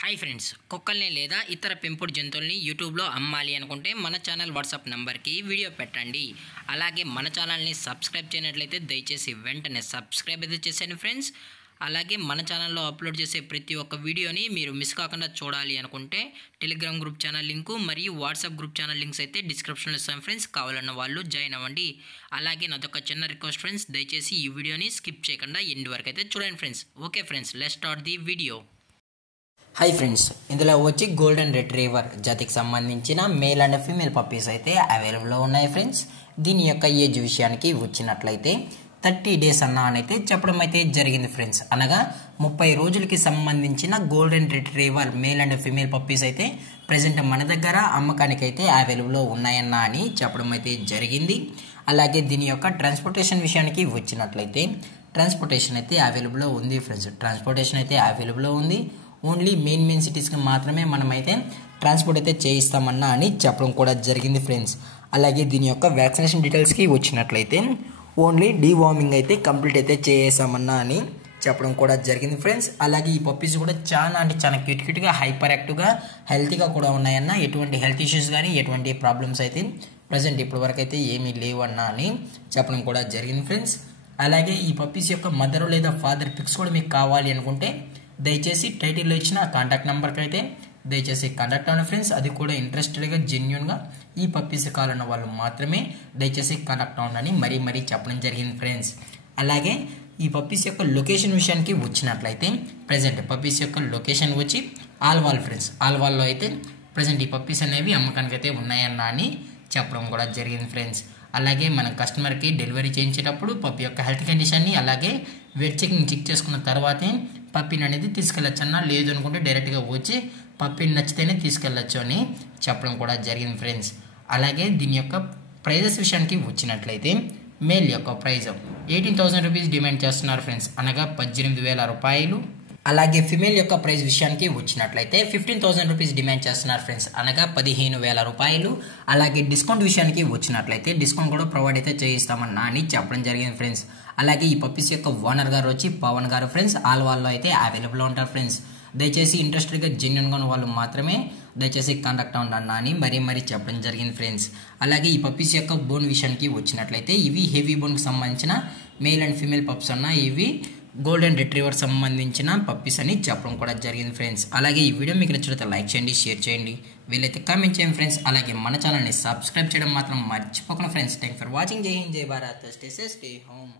Hi friends, కుక్కల్ని లేదా ఇతర పెంపుడు జంతువుల్ని యూట్యూబ్లో అమ్మాలి అనుకుంటే మన ఛానల్ వాట్సాప్ నెంబర్కి వీడియో పెట్టండి. అలాగే మన ఛానల్ని సబ్స్క్రైబ్ చేయనట్లయితే దయచేసి వెంటనే సబ్స్క్రైబ్ అయితే చేసేయండి ఫ్రెండ్స్. అలాగే మన ఛానల్లో అప్లోడ్ చేసే ప్రతి ఒక్క వీడియోని మీరు మిస్ కాకుండా చూడాలి అనుకుంటే టెలిగ్రామ్ గ్రూప్ ఛానల్ లింకు మరియు వాట్సాప్ గ్రూప్ ఛానల్ లింక్స్ అయితే డిస్క్రిప్షన్లో ఇస్తాను ఫ్రెండ్స్. కావాలన్న వాళ్ళు జాయిన్ అవ్వండి. అలాగే నాదొక చిన్న రిక్వెస్ట్ ఫ్రెండ్స్, దయచేసి ఈ వీడియోని స్కిప్ చేయకుండా ఎండ్ వరకు అయితే చూడండి friends. Okay friends, let's start the video. Hi friends, ఇందులో వచ్చి గోల్డెన్ రిట్రీవర్ జాతికి సంబంధించిన మేల్ అండ్ ఫీమేల్ పప్పీస్ అయితే అవైలబుల్లో ఉన్నాయి ఫ్రెండ్స్. దీని యొక్క ఏజ్ విషయానికి వచ్చినట్లయితే 30 days అయితే చెప్పడం అయితే జరిగింది ఫ్రెండ్స్. అనగా 30 రోజులకి సంబంధించిన golden retriever male and female puppies అయితే ప్రజెంట్ మన దగ్గర అమ్మకానికి అయితే అవైలబుల్లో ఉన్నాయన్నా అని చెప్పడం అయితే జరిగింది. అలాగే దీని యొక్క ట్రాన్స్పోర్టేషన్ విషయానికి వచ్చినట్లయితే ట్రాన్స్పోర్టేషన్ అయితే అవైలబుల్లో ఉంది ఫ్రెండ్స్. ట్రాన్స్పోర్టేషన్ అయితే అవైలబుల్లో ఉంది. ఓన్లీ మెయిన్ సిటీస్కి మాత్రమే మనమైతే ట్రాన్స్పోర్ట్ అయితే చేయిస్తామన్నా అని చెప్పడం కూడా జరిగింది ఫ్రెండ్స్. అలాగే దీని యొక్క వ్యాక్సినేషన్ డీటెయిల్స్కి వచ్చినట్లయితే ఓన్లీ డీవార్మింగ్ అయితే కంప్లీట్ అయితే చేసామన్నా అని చెప్పడం కూడా జరిగింది ఫ్రెండ్స్. అలాగే ఈ పప్పీస్ కూడా చాలా క్యూట్గా హైపర్ యాక్టివ్గా హెల్తీగా కూడా ఉన్నాయన్న. ఎటువంటి హెల్త్ ఇష్యూస్ కానీ ఎటువంటి ప్రాబ్లమ్స్ అయితే ప్రజెంట్ ఇప్పటి వరకు అయితే ఏమీ లేవు అన్నా అని చెప్పడం కూడా జరిగింది ఫ్రెండ్స్. అలాగే ఈ పప్పీస్ యొక్క మదర్ లేదా ఫాదర్ పిక్స్ కూడా మీకు కావాలి అనుకుంటే దయచేసి టైటిల్లో ఇచ్చిన కాంటాక్ట్ నెంబర్కి అయితే దయచేసి కాంటాక్ట్ అవ్వండి ఫ్రెండ్స్. అది కూడా ఇంట్రెస్టెడ్గా జెన్యున్గా ఈ పప్పీస్ కావాలన్న వాళ్ళు మాత్రమే దయచేసి కాంటాక్ట్ అవ్వండి మరీ చెప్పడం జరిగింది ఫ్రెండ్స్. అలాగే ఈ పప్పీస్ యొక్క లొకేషన్ విషయానికి వచ్చినట్లయితే ప్రజెంట్ పప్పీస్ యొక్క లొకేషన్ వచ్చి ఆల్వాల్ ఫ్రెండ్స్. ఆల్వాల్లో అయితే ప్రజెంట్ ఈ పప్పీస్ అనేవి అమ్మకానికి అయితే ఉన్నాయన్నా అని చెప్పడం కూడా జరిగింది ఫ్రెండ్స్. అలాగే మన కస్టమర్కి డెలివరీ చేయించేటప్పుడు పప్పి యొక్క హెల్త్ కండిషన్ని అలాగే వెయిట్ చెక్ చేసుకున్న తర్వాతే పప్పిని అనేది తీసుకెళ్ళచ్చు అన్న. లేదు అనుకుంటే డైరెక్ట్గా వచ్చి పప్పిని నచ్చితేనే తీసుకెళ్ళచ్చు అని చెప్పడం కూడా జరిగింది ఫ్రెండ్స్. అలాగే దీని యొక్క ప్రైజెస్ విషయానికి వచ్చినట్లయితే మేల్ యొక్క ప్రైజ్ 18,000 రూపీస్ డిమాండ్ చేస్తున్నారు ఫ్రెండ్స్, అనగా 18,000 రూపాయలు. అలాగే ఫిమేల్ యొక్క ప్రైస్ విషయానికి వచ్చినట్లయితే 15,000 రూపీస్ డిమాండ్ చేస్తున్నారు ఫ్రెండ్స్, అనగా 15,000 రూపాయలు. అలాగే డిస్కౌంట్ విషయానికి వచ్చినట్లయితే డిస్కౌంట్ కూడా ప్రొవైడ్ అయితే చేయిస్తామన్నా అని చెప్పడం జరిగింది ఫ్రెండ్స్. అలాగే ఈ పప్పీస్ యొక్క ఓనర్ గారు వచ్చి పవన్ గారు ఫ్రెండ్స్. ఆల్వాల్లో అయితే అవైలబుల్లో ఉంటారు ఫ్రెండ్స్. దయచేసి ఇంట్రెస్టెడ్గా జెన్యున్గా ఉన్న వాళ్ళు మాత్రమే దయచేసి కాంటాక్ట్ అవ్వండి అన్నా అని మరీ చెప్పడం జరిగింది ఫ్రెండ్స్. అలాగే ఈ పప్పీస్ యొక్క బోన్ విషయానికి వచ్చినట్లయితే ఇవి హెవీ బోన్కి సంబంధించిన మేల్ అండ్ ఫీమేల్ పప్స్ అన్న. ఇవి గోల్డెన్ రిట్రీవర్ సంబంధించిన పప్పీస్ అని చెప్పడం కూడా జరిగింది ఫ్రెండ్స్. అలాగే ఈ వీడియో మీకు నచ్చినట్లయితే లైక్ చేయండి, షేర్ చేయండి, వీలైతే కామెంట్ చేయండి ఫ్రెండ్స్. అలాగే మన ఛానల్ని సబ్స్క్రైబ్ చేయడం మాత్రం మర్చిపోకండి ఫ్రెండ్స్. Thank for watching. జై హింద్, జై Bharat, stay safe, stay home.